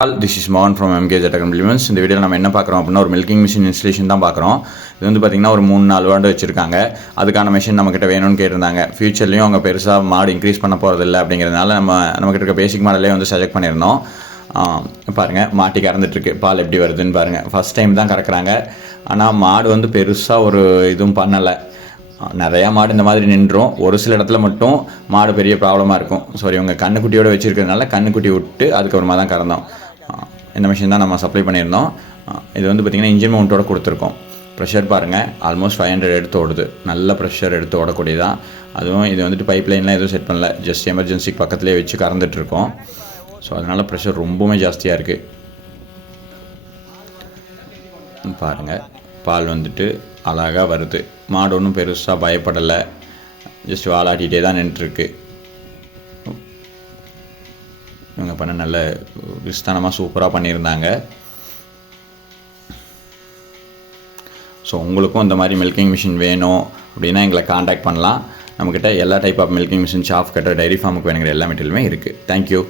This is மோகன் from MK jet compliments. இந்த வீடியோவில் நம்ம என்ன பார்க்குறோம் அப்படின்னா ஒரு மில்கிங் மிஷின் இன்ஸ்டலேஷன் தான் பார்க்குறோம். இது வந்து பார்த்திங்கன்னா ஒரு 3-4 வாண்டு வச்சுருக்காங்க. அதுக்கான மிஷின் நம்மக்கிட்ட வேணும்னு கேட்டிருந்தாங்க. ஃபியூச்சர்லேயும் அவங்க பெருசாக மாடு இன்க்ரீஸ் பண்ண போகிறதில்ல அப்படிங்கிறதுனால நம்மக்கிட்ட இருக்க பேசிக் மாடலே வந்து செலக்ட் பண்ணியிருந்தோம். பாருங்கள், மாட்டி கறந்துட்டுருக்கு. பால் எப்படி வருதுன்னு பாருங்கள். ஃபஸ்ட் டைம் தான் கறக்குறாங்க. ஆனால் மாடு வந்து பெருசாக ஒரு இதுவும் பண்ணலை. நிறையா மாடு இந்த மாதிரி நின்றும். ஒரு சில இடத்துல மட்டும் மாடு பெரிய ப்ராப்ளமாக இருக்கும். சாரி, இவங்க கண்ணுக்குட்டியோடு வச்சுருக்கிறதுனால கண்ணுக்குட்டி விட்டு அதுக்கப்புறமா தான் கறந்தோம். இந்த மிஷின் தான் நம்ம சப்ளை பண்ணியிருந்தோம். இது வந்து பார்த்திங்கன்னா இன்ஜின் மவுண்ட்டோட கொடுத்துருக்கோம். ப்ரெஷர் பாருங்கள், ஆல்மோஸ்ட் 500 எடுத்து ஓடுது. நல்ல ப்ரெஷர் எடுத்து ஓடக்கூடியதான். அதுவும் இது வந்துட்டு பைப் லைன்லாம் எதுவும் செட் பண்ணல, ஜஸ்ட் எமர்ஜென்சிக்கு பக்கத்துலேயே வச்சு கறந்துட்டுருக்கோம். ஸோ அதனால் ப்ரெஷர் ரொம்பவுமே ஜாஸ்தியாக இருக்குது. பாருங்கள், பால் வந்துட்டு அழகாக வருது. மாடு ஒன்றும் பெருசாக பயப்படலை, ஜஸ்ட் வாலாட்டிகிட்டே தான் நின்றுருக்கு. இவங்க பண்ண நல்ல விஸ்தானமாக சூப்பராக பண்ணியிருந்தாங்க. ஸோ உங்களுக்கும் இந்த மாதிரி மில்கிங் மிஷின் வேணும் அப்படின்னா எங்களை காண்டாக்ட் பண்ணலாம். நம்மக்கிட்ட எல்லா type of milking machine, chaff cutter, dairy ஃபார்முக்கு வேணுங்கிற எல்லா மெட்டீரியலுமே இருக்குது. தேங்க்யூ.